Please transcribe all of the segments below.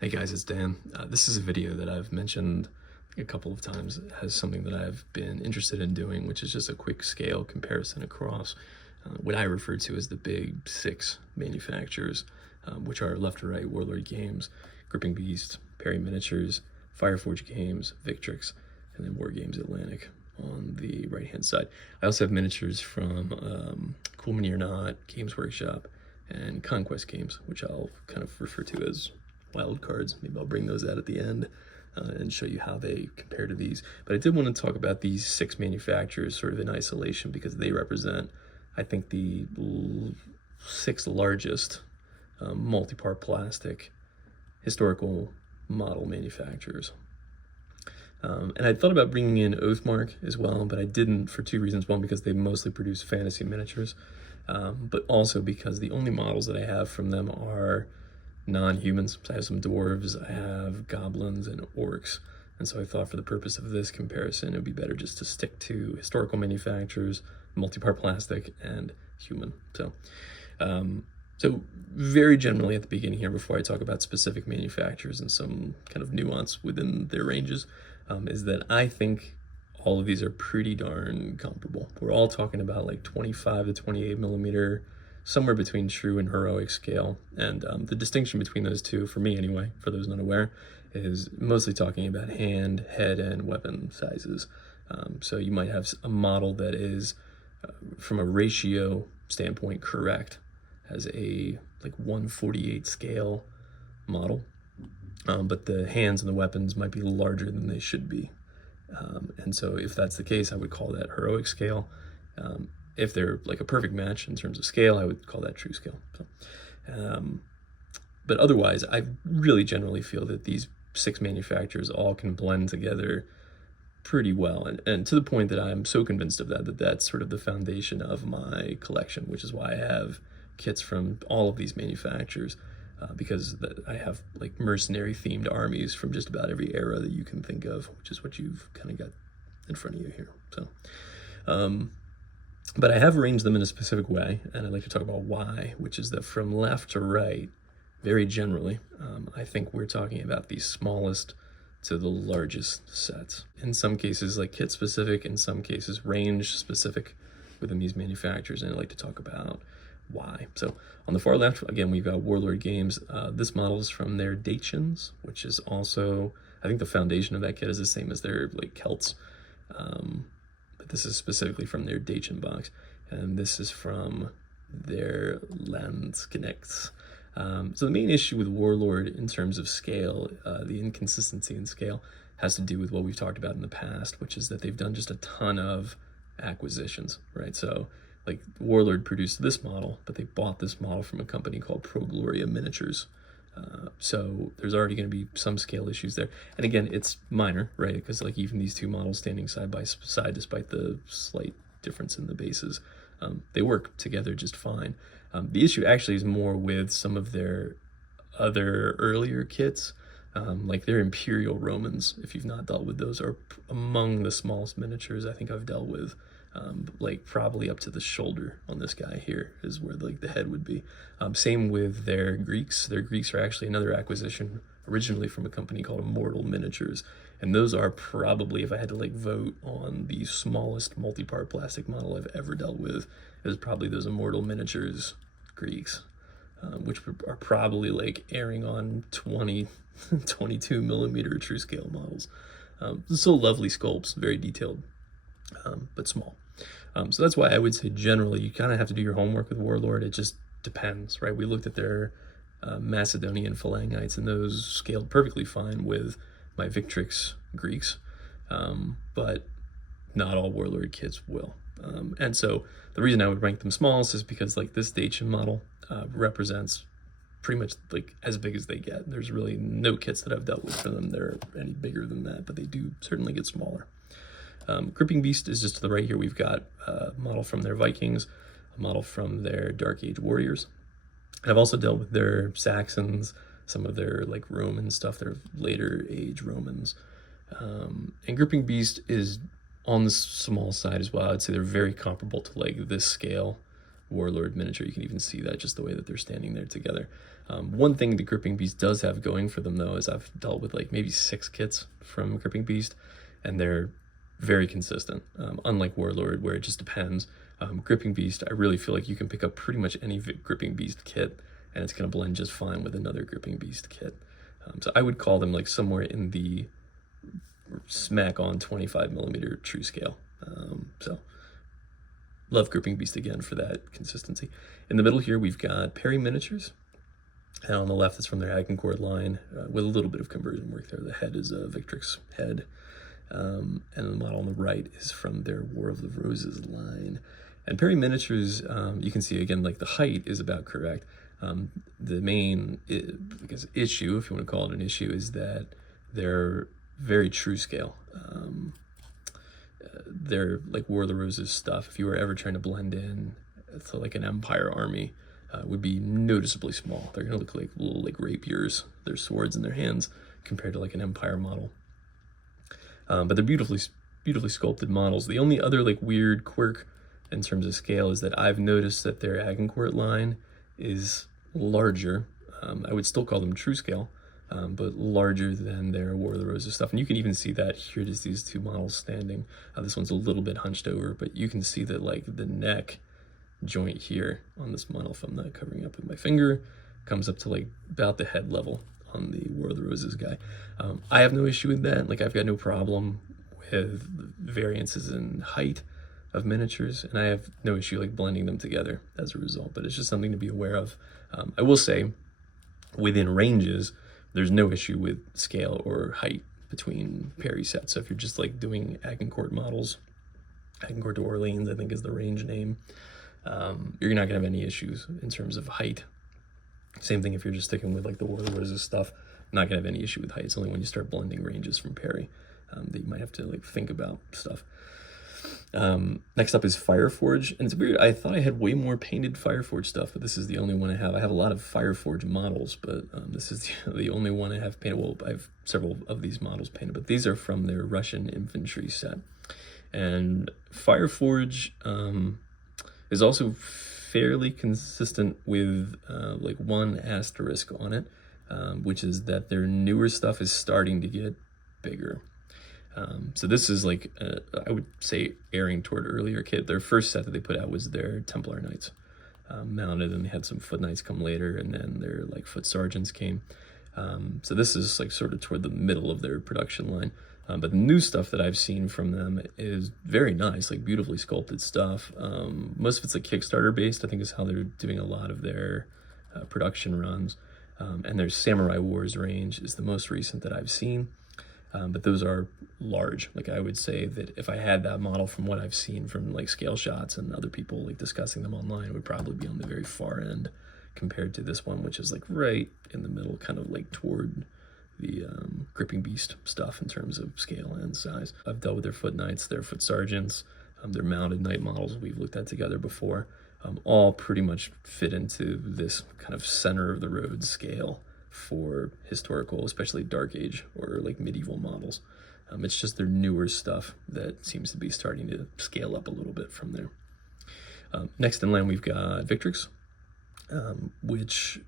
Hey guys, it's Dan. This is a video that I've mentioned a couple of times as something that I've been interested in doing, which is just a quick scale comparison across what I refer to as the big six manufacturers, which are left to right Warlord Games, Gripping Beast, Perry Miniatures, Fireforge Games, Victrix, and then War Games Atlantic on the right hand side. I also have miniatures from Cool Mini or Not, Games Workshop, and Conquest Games, which I'll kind of refer to as Wildcards. Maybe I'll bring those out at the end and show you how they compare to these. But I did want to talk about these six manufacturers sort of in isolation because they represent, I think, the six largest multi-part plastic historical model manufacturers. And I thought about bringing in Oathmark as well, but I didn't for two reasons. One, because they mostly produce fantasy miniatures, but also because the only models that I have from them are non-humans. So I have some dwarves, I have goblins and orcs, and so I thought for the purpose of this comparison it would be better just to stick to historical manufacturers, multi-part plastic, and human. So very generally at the beginning here, before I talk about specific manufacturers and some kind of nuance within their ranges, is that I think all of these are pretty darn comparable. We're all talking about like 25 to 28 millimeter, somewhere between true and heroic scale. And the distinction between those two, for me anyway, for those not aware, is mostly talking about hand, head, and weapon sizes. So you might have a model that is, from a ratio standpoint, correct, has a like 1/48 scale model, but the hands and the weapons might be larger than they should be. And so if that's the case, I would call that heroic scale. If they're like a perfect match in terms of scale, I would call that true scale. But otherwise, I really generally feel that these six manufacturers all can blend together pretty well, and to the point that I'm so convinced of that that's sort of the foundation of my collection, which is why I have kits from all of these manufacturers, because I have like mercenary themed armies from just about every era that you can think of, which is what you've kind of got in front of you here. But I have arranged them in a specific way, and I'd like to talk about why, which is that from left to right, very generally, I think we're talking about the smallest to the largest sets. In some cases, like kit specific, in some cases, range specific within these manufacturers, and I'd like to talk about why. So on the far left, again, we've got Warlord Games. This model is from their Dacians, which is also, I think the foundation of that kit is the same as their like Celts. But this is specifically from their Dacian box, and this is from their Landsknechts. So the main issue with Warlord in terms of scale, the inconsistency in scale, has to do with what we've talked about in the past, which is that they've done just a ton of acquisitions, right? So like Warlord produced this model, but they bought this model from a company called Pro Gloria Miniatures. So there's already going to be some scale issues there. And again, it's minor, right? Because like even these two models standing side by side, despite the slight difference in the bases, they work together just fine. The issue actually is more with some of their other earlier kits, like their Imperial Romans. If you've not dealt with those, are among the smallest miniatures I think I've dealt with. Like probably up to the shoulder on this guy here is where like the head would be. Same with their Greeks. Their Greeks are actually another acquisition originally from a company called Immortal Miniatures, and those are probably, if I had to like vote on the smallest multi-part plastic model I've ever dealt with, it was probably those Immortal Miniatures Greeks, which are probably like airing on 22 millimeter true scale models. Still lovely sculpts, very detailed, but small. So that's why I would say generally you kind of have to do your homework with Warlord. It just depends, right? We looked at their Macedonian Phalangites, and those scaled perfectly fine with my Victrix Greeks, but not all Warlord kits will. And so the reason I would rank them smallest is because like this Dacian model represents pretty much like as big as they get. There's really no kits that I've dealt with for them that are any bigger than that, but they do certainly get smaller. Gripping Beast is just to the right here. We've got a model from their Vikings, a model from their Dark Age Warriors. And I've also dealt with their Saxons, some of their like Roman stuff, their later age Romans. And Gripping Beast is on the small side as well. I'd say they're very comparable to like this scale Warlord miniature. You can even see that just the way that they're standing there together. One thing the Gripping Beast does have going for them, though, is I've dealt with like maybe 6 kits from Gripping Beast, and they're very consistent, unlike Warlord, where it just depends. Gripping Beast, I really feel like you can pick up pretty much any Gripping Beast kit, and it's going to blend just fine with another Gripping Beast kit. So I would call them like somewhere in the smack on 25mm true scale. So love Gripping Beast again for that consistency. In the middle here, we've got Perry Miniatures. And on the left, it's from their Agincourt line with a little bit of conversion work there. The head is a Victrix head. And the model on the right is from their War of the Roses line. And Perry Miniatures, you can see again, like the height is about correct. The main issue, if you want to call it an issue, is that they're very true scale. They're like War of the Roses stuff. If you were ever trying to blend in to like an Empire army, would be noticeably small. They're gonna look like little like rapiers, their swords in their hands, compared to like an Empire model. But they're beautifully sculpted models. The only other like weird quirk in terms of scale is that I've noticed that their Agincourt line is larger. I would still call them true scale, but larger than their War of the Roses stuff. And you can even see that here. There's these 2 models standing. This one's a little bit hunched over, but you can see that like the neck joint here on this model, if I'm not covering up with my finger, comes up to like about the head level on the War of the Roses guy. I have no issue with that. Like I've got no problem with variances in height of miniatures, and I have no issue like blending them together as a result, but it's just something to be aware of. I will say within ranges, there's no issue with scale or height between Perry sets. So if you're just like doing Agincourt models, Agincourt to Orleans, I think is the range name, you're not gonna have any issues in terms of height. Same thing if you're just sticking with like the War of the Roses stuff, not gonna have any issue with height. It's only when you start blending ranges from Perry that you might have to like think about stuff. Next up is Fireforge, and it's weird, I thought I had way more painted Fireforge stuff, but this is the only one I have. I have a lot of Fireforge models, but this is the only one I have painted. Well, I have several of these models painted, but these are from their Russian infantry set. And Fireforge is also fairly consistent with like one asterisk on it, which is that their newer stuff is starting to get bigger. So this is like, I would say airing toward earlier kit. Their first set that they put out was their Templar Knights mounted, and they had some Foot Knights come later, and then their like Foot Sergeants came. So this is like sort of toward the middle of their production line. But the new stuff that I've seen from them is very nice, like beautifully sculpted stuff. Most of it's like Kickstarter based, I think is how they're doing a lot of their production runs. And their Samurai Wars range is the most recent that I've seen. But those are large. Like I would say that if I had that model from what I've seen from like scale shots and other people like discussing them online, it would probably be on the very far end compared to this one, which is like right in the middle, kind of like toward the Gripping Beast stuff in terms of scale and size. I've dealt with their Foot Knights, their Foot Sergeants, their mounted knight models we've looked at together before. All pretty much fit into this kind of center of the road scale for historical, especially Dark Age or like medieval models. It's just their newer stuff that seems to be starting to scale up a little bit from there. Next in line, we've got Victrix, which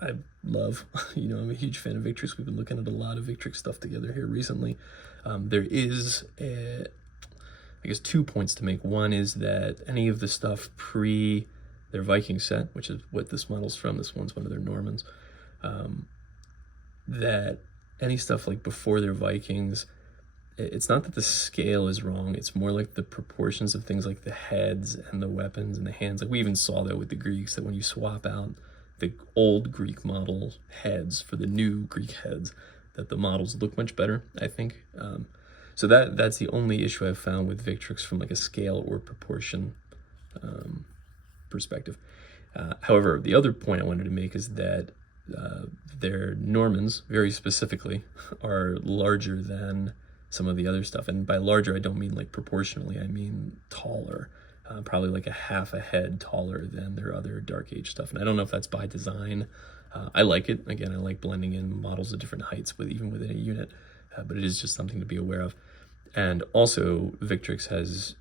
I love. You know, I'm a huge fan of Victrix. We've been looking at a lot of Victrix stuff together here recently. There is, I guess, 2 points to make. One is that any of the stuff pre their Viking set, which is what this model's from, this one's one of their Normans, that any stuff like before their Vikings, it's not that the scale is wrong, it's more like the proportions of things like the heads and the weapons and the hands. Like we even saw that with the Greeks, that when you swap out the old Greek model heads for the new Greek heads, that the models look much better, I think. So that's the only issue I've found with Victrix from like a scale or proportion perspective. However, the other point I wanted to make is that their Normans, very specifically, are larger than some of the other stuff. And by larger, I don't mean like proportionally, I mean taller. Probably like a half a head taller than their other Dark Age stuff. And I don't know if that's by design. I like it. Again, I like blending in models of different heights even within a unit, but it is just something to be aware of. And also, Victrix has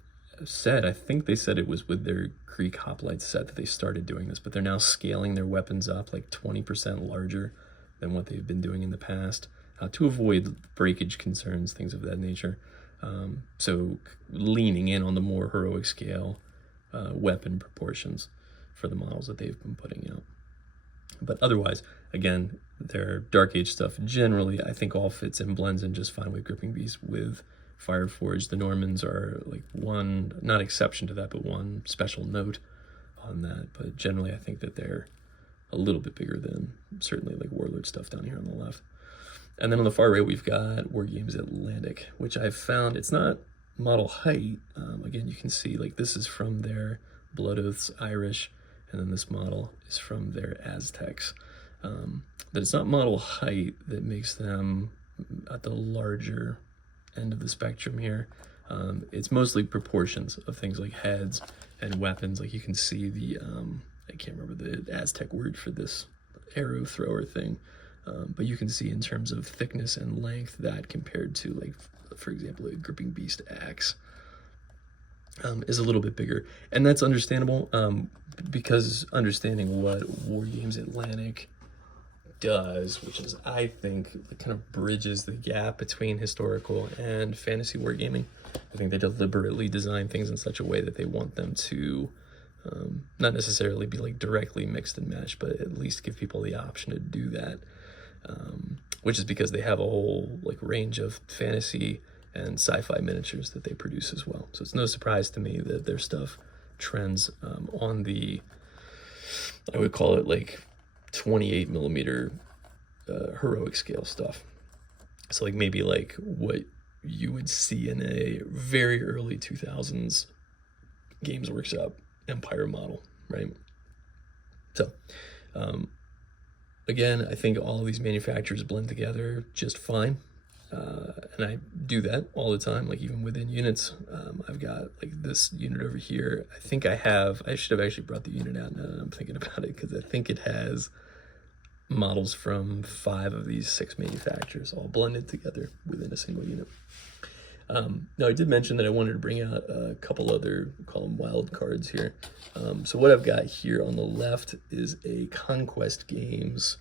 said, I think they said it was with their Greek hoplite set that they started doing this, but they're now scaling their weapons up like 20% larger than what they've been doing in the past to avoid breakage concerns, things of that nature. So leaning in on the more heroic scale weapon proportions for the models that they've been putting out. But otherwise, again, their Dark Age stuff generally, I think, all fits and blends in just fine with Gripping Beast. With Fireforge, the Normans are like one, not exception to that, but one special note on that. But generally, I think that they're a little bit bigger than certainly like Warlord stuff down here on the left. And then on the far right, we've got Wargames Atlantic, which I've found, it's not model height. Again, you can see like this is from their Blood Oaths Irish, and then this model is from their Aztecs. But it's not model height that makes them at the larger end of the spectrum here. It's mostly proportions of things like heads and weapons. Like you can see the, I can't remember the Aztec word for this arrow thrower thing. But you can see in terms of thickness and length that compared to, like, for example, a Gripping Beast axe is a little bit bigger. And that's understandable because understanding what Wargames Atlantic does, which is, I think, it kind of bridges the gap between historical and fantasy wargaming. I think they deliberately design things in such a way that they want them to not necessarily be like directly mixed and matched, but at least give people the option to do that. Which is because they have a whole like range of fantasy and sci-fi miniatures that they produce as well. So it's no surprise to me that their stuff trends on the, I would call it like 28 millimeter heroic scale stuff. So like maybe like what you would see in a very early 2000s Games Workshop Empire model, right? So again, I think all of these manufacturers blend together just fine. And I do that all the time, like even within units. I've got like this unit over here. I think I should have actually brought the unit out now that I'm thinking about it, because I think it has models from 5 of these 6 manufacturers all blended together within a single unit. Now, I did mention that I wanted to bring out a couple other, call them wild cards here. So what I've got here on the left is a Conquest Games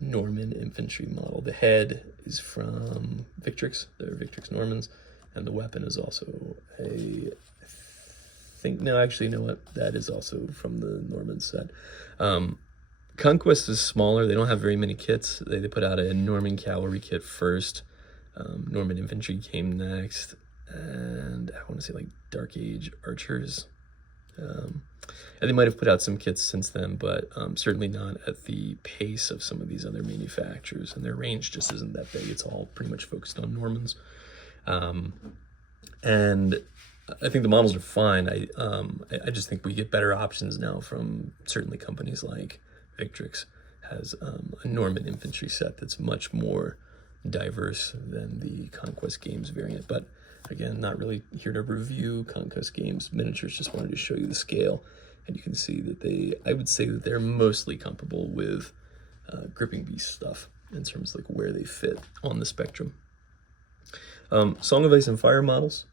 Norman infantry model. The head is from Victrix, they're Victrix Normans, and the weapon is also actually, you know what? That is also from the Norman set. Conquest is smaller. They don't have very many kits. They put out a Norman cavalry kit first. Norman infantry came next, and I want to say like Dark Age archers. And they might have put out some kits since then, but certainly not at the pace of some of these other manufacturers, and their range just isn't that big. It's all pretty much focused on Normans. And I think the models are fine. I just think we get better options now from certainly companies like Victrix has a Norman infantry set that's much more diverse than the Conquest Games variant. But again, not really here to review Conquest Games miniatures, just wanted to show you the scale. And you can see that I would say that they're mostly comparable with Gripping Beast stuff in terms of like where they fit on the spectrum. Song of Ice and Fire models,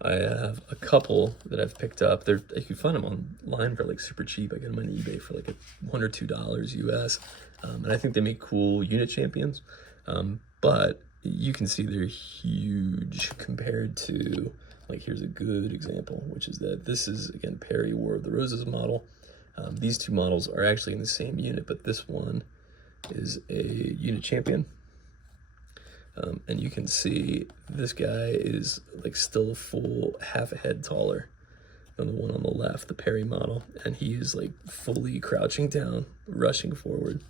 I have a couple that I've picked up. You can find them online for like super cheap. I get them on eBay for like $1 or $2 US. And I think they make cool unit champions. But you can see they're huge compared to, like, here's a good example, which is that this is, again, Perry War of the Roses model. These two models are actually in the same unit, but this one is a unit champion. And you can see this guy is like still a full half a head taller than the one on the left, the Perry model, and he is like fully crouching down, rushing forward.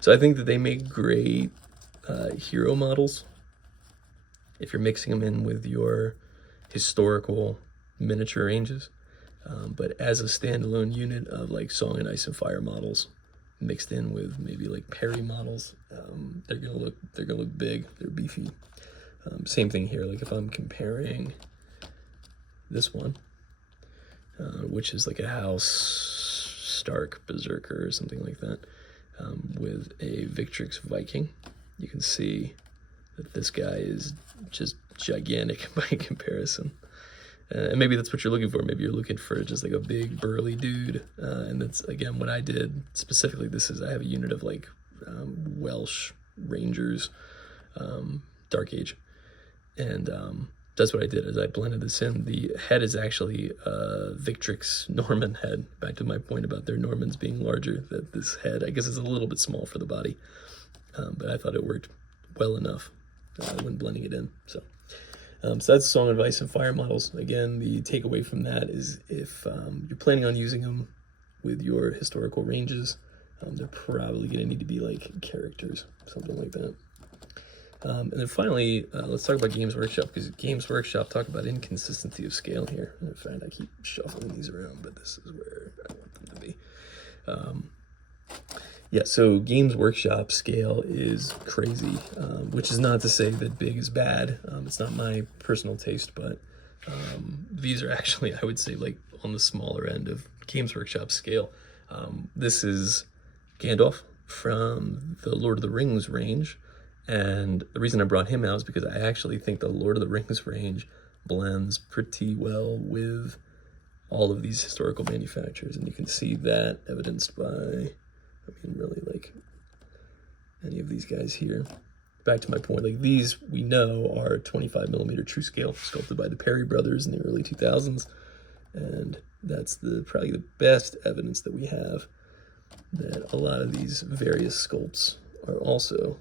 So I think that they make great hero models if you're mixing them in with your historical miniature ranges. But as a standalone unit of like Song and Ice and Fire models mixed in with maybe like Perry models, they're gonna look big, they're beefy. Same thing here, like if I'm comparing this one, which is like a House Stark Berserker or something like that, with a Victrix Viking, you can see that this guy is just gigantic by comparison. And maybe that's what you're looking for. Maybe you're looking for just like a big burly dude. And that's, again, what I did specifically. I have a unit of like Welsh Rangers, Dark Age. And that's what I did, is I blended this in. The head is actually a Victrix Norman head. Back to my point about their Normans being larger, that this head, I guess, is a little bit small for the body. But I thought it worked well enough when blending it in. So that's Song of Ice and Fire models. Again, the takeaway from that is if you're planning on using them with your historical ranges, they're probably going to need to be like characters, something like that. And then finally, let's talk about Games Workshop, because Games Workshop talk about inconsistency of scale here. In fact, I keep shuffling these around, but this is where I want them to be. Yeah, so Games Workshop scale is crazy, which is not to say that big is bad. It's not my personal taste, but these are actually, I would say, like on the smaller end of Games Workshop scale. This is Gandalf from the Lord of the Rings range. And the reason I brought him out is because I actually think the Lord of the Rings range blends pretty well with all of these historical manufacturers. And you can see that evidenced by, really like any of these guys here. Back to my point, like these we know are 25mm true scale, sculpted by the Perry brothers in the early 2000s. And that's probably the best evidence that we have that a lot of these various sculpts are also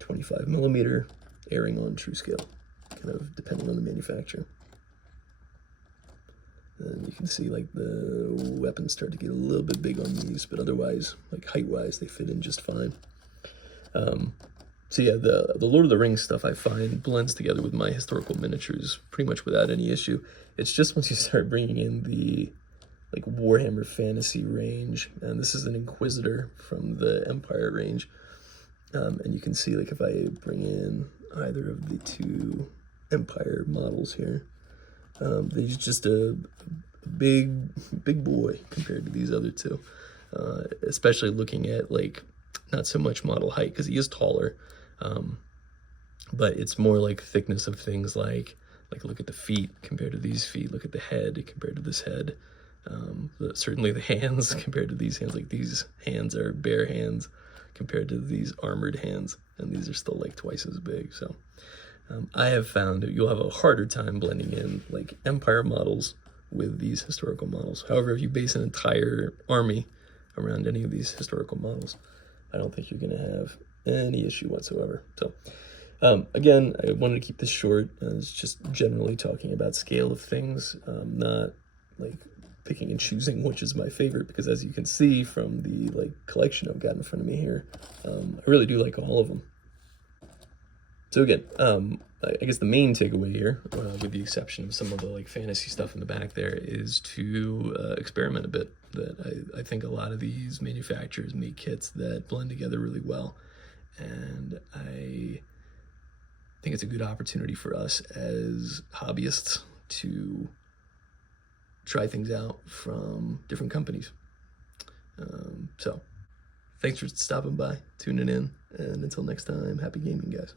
25mm, erring on true scale, kind of depending on the manufacturer. And you can see like the weapons start to get a little bit big on these, but otherwise, like height-wise, they fit in just fine. So yeah, the Lord of the Rings stuff I find blends together with my historical miniatures pretty much without any issue. It's just once you start bringing in the like Warhammer Fantasy range, and this is an Inquisitor from the Empire range. And you can see, like, if I bring in either of the two Empire models here, he's just a big boy compared to these other two. Especially looking at, like, not so much model height, because he is taller, but it's more like thickness of things like look at the feet compared to these feet, look at the head compared to this head, certainly the hands compared to these hands. Like, these hands are bare hands compared to these armored hands, and these are still like twice as big. So I have found that you'll have a harder time blending in like Empire models with these historical models. However, if you base an entire army around any of these historical models, I don't think you're going to have any issue whatsoever. So again, I wanted to keep this short. It's just generally talking about scale of things, not like picking and choosing which is my favorite, because as you can see from the like collection I've got in front of me here, I really do like all of them. So again, I guess the main takeaway here, with the exception of some of the like fantasy stuff in the back there, is to experiment a bit. That I think a lot of these manufacturers make kits that blend together really well, and I think it's a good opportunity for us as hobbyists to try things out from different companies. So thanks for stopping by, tuning in, and until next time, happy gaming, guys.